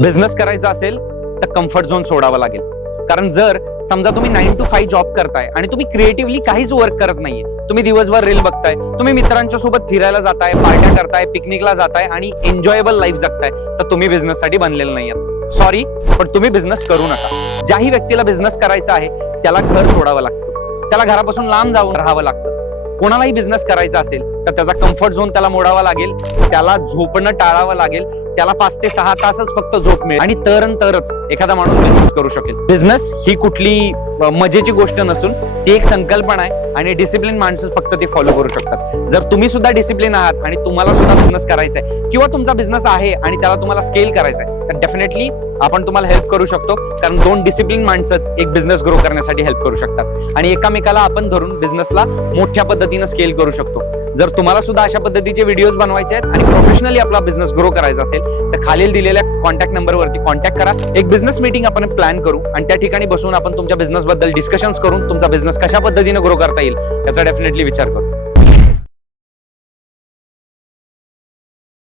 Business करायचा असेल तर कम्फर्ट झोन सोडावा लागेल. कारण जर समजा तुम्ही 9 to 5 जॉब करताय आणि तुम्ही क्रिएटिव्हली काहीच वर्क करत नाहीये, तुम्ही दिवसभर रील बघताय, तुम्ही मित्रांच्या सोबत फिरायला जाताय, पार्ट्या करताय, पिकनिकला जाताय आणि एन्जॉयबल लाईफ जगताय, तर तुम्ही बिझनेस साठी बनलेले नाहीये. सॉरी, पण तुम्ही बिझनेस करू नका. ज्याही व्यक्तीला बिझनेस करायचा आहे त्याला घर सोडावं लागतं, त्याला घरापासून लांब जाऊन राहावं लागतं. कोणालाही बिझनेस करायचा असेल तर त्याचा कम्फर्ट झोन त्याला मोडावा लागेल, त्याला झोपणं टाळावं लागेल, त्याला 5 ते 6 तासच फक्त झोप मिळेल आणि तरच एखादा माणूस बिझनेस करू शकेल. बिझनेस ही कुठली मजेची गोष्ट नसून ती एक संकल्पना आहे आणि डिसिप्लिन माणसं फक्त ती फॉलो करू शकतात. जर तुम्ही सुद्धा डिसिप्लिन आहात आणि तुम्हाला सुद्धा बिझनेस करायचा आहे किंवा तुमचा बिझनेस आहे आणि त्याला तुम्हाला स्केल करायचा आहे, तर डेफिनेटली आपण तुम्हाला हेल्प करू शकतो. कारण 2 डिसिप्लिन माणसंच एक बिझनेस ग्रो करण्यासाठी हेल्प करू शकतात आणि एकामेकाला आपण धरून बिझनेसला मोठ्या पद्धतीने स्केल करू शकतो. जर तुम्हाला सुद्धा अशा पद्धतीचे व्हिडिओज बनवायचे आहेत आणि प्रोफेशनली आपला बिझनेस ग्रो करायचा असेल तर खालील दिलेल्या कॉन्टॅक्ट नंबरवरती कॉन्टॅक्ट करा. एक बिझनेस मीटिंग आपण प्लॅन करू आणि त्या ठिकाणी बसून आपण तुमच्या बिझनेस बद्दल डिस्कशन्स करून तुमचा बिझनेस कशा पद्धतीने ग्रो करता येईल याचा डेफिनेटली विचार करू.